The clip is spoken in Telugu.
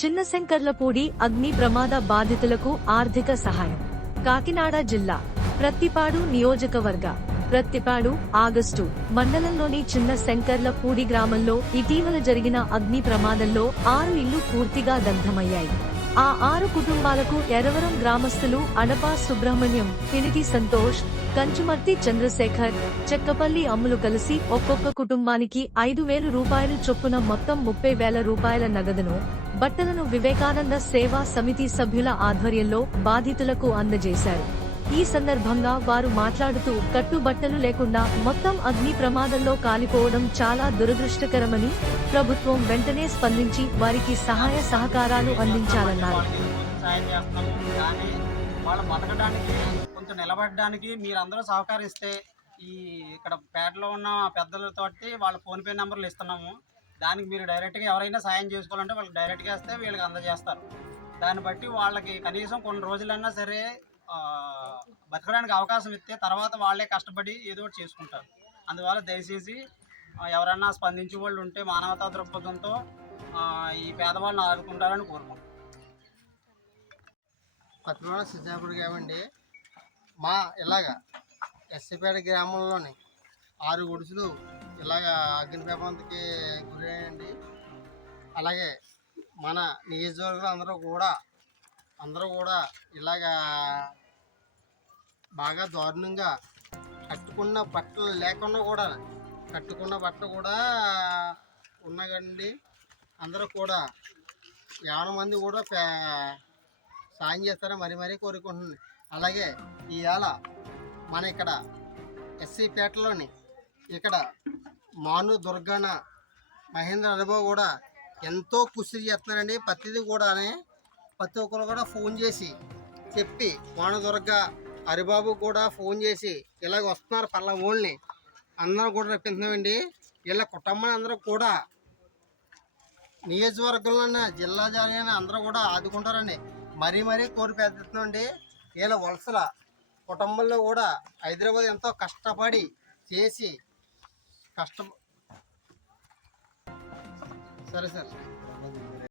చిన్నశంకర్లపూడి అగ్ని ప్రమాద బాధితులకు ఆర్థిక సహాయం. కాకినాడ జిల్లా ప్రత్తిపాడు నియోజకవర్గ ప్రత్తిపాడు ఆగస్టు మండలంలోని చిన్న శంకర్లపూడి గ్రామంలో ఇటీవల జరిగిన అగ్ని ప్రమాదంలో ఆరు ఇళ్ళు పూర్తిగా దగ్ధమయ్యాయి. ఆ ఆరు కుటుంబాలకు ఎరవరం గ్రామస్తులు అడపా సుబ్రహ్మణ్యం పినిటి సంతోష్ కంచుమర్తి చంద్రశేఖర్ చెక్కపల్లి అమ్ములు కలిసి ఒక్కొక్క కుటుంబానికి ఐదు వేలు రూపాయలు చొప్పున మొత్తం ముప్పై వేల రూపాయల నగదును బట్టలను వివేకానంద సేవా సమితి సభ్యుల ఆధ్వర్యంలో బాధితులకు అందజేశారు. ఈ సందర్భంగా వారు మాట్లాడుతూ కట్టుబట్టలు లేకుండా మొత్తం అగ్ని ప్రమాదంలో కాలిపోవడం చాలా దురదృష్టకరమని ప్రభుత్వం వెంటనే స్పందించి వారికి సహాయ సహకారాలు అందించాలన్నారు. వాళ్ళు బతకడానికి కొంచెం నిలబడడానికి మీరందరూ సహకరిస్తే ఈ ఇక్కడ పేటలో ఉన్న పెద్దలతోటి వాళ్ళ ఫోన్పే నెంబర్లు ఇస్తున్నాము. దానికి మీరు డైరెక్ట్గా ఎవరైనా సాయం చేసుకోవాలంటే వాళ్ళకి డైరెక్ట్గా ఇస్తే వీళ్ళకి అందజేస్తారు. దాన్ని బట్టి వాళ్ళకి కనీసం కొన్ని రోజులన్నా సరే బతకడానికి అవకాశం ఇస్తే తర్వాత వాళ్ళే కష్టపడి ఏదో ఒకటి చేసుకుంటారు. అందువల్ల దయచేసి ఎవరన్నా స్పందించే వాళ్ళు ఉంటే మానవతా దృక్పథంతో ఈ పేదవాళ్ళని ఆదుకుంటారని కోరుకుంటున్నాను కొత్తగూడ సిద్ధాపురం గ్రామండి మా ఇలాగా ఎస్సీపేట గ్రామంలోని ఆరు గుడిసెలు ఇలాగ అగ్నిపేపంతకి ప్రమాదానికి గురయ్యండి అలాగే మన నియోజకవర్గంలో అందరూ కూడా అందరూ కూడా ఇలాగా బాగా దారుణంగా కట్టుకున్న బట్టలు లేకుండా కూడా కట్టుకున్న బట్టలు కూడా ఉన్నాగండి. అందరూ కూడా యాభై మంది కూడా సాయం చేస్తారని మరీ మరీ కోరుకుంటుంది అలాగే ఇవాళ మన ఇక్కడ ఎస్సీపేటలోని ఇక్కడ మాను దుర్గన మహేంద్ర అనుభవ్ కూడా ఎంతో కృషి చేస్తున్నారండి ప్రతిదీ కూడా ప్రతి ఒక్కరు కూడా ఫోన్ చేసి చెప్పి మాను దుర్గ హరిబాబు కూడా ఫోన్ చేసి ఇలాగ వస్తున్నారు పల్ల ఓన్లీ అందరూ కూడా రప్పిస్తున్నామండి వీళ్ళ కుటుంబాన్ని అందరూ కూడా నియోజకవర్గంలో జిల్లా జరిగిన అందరూ కూడా ఆదుకుంటారండి. మరీ మరీ కోరి పెద్దనండి వీళ్ళ వలసల కుటుంబంలో కూడా హైదరాబాద్ ఎంతో కష్టపడి చేసి కష్ట సరే సార్.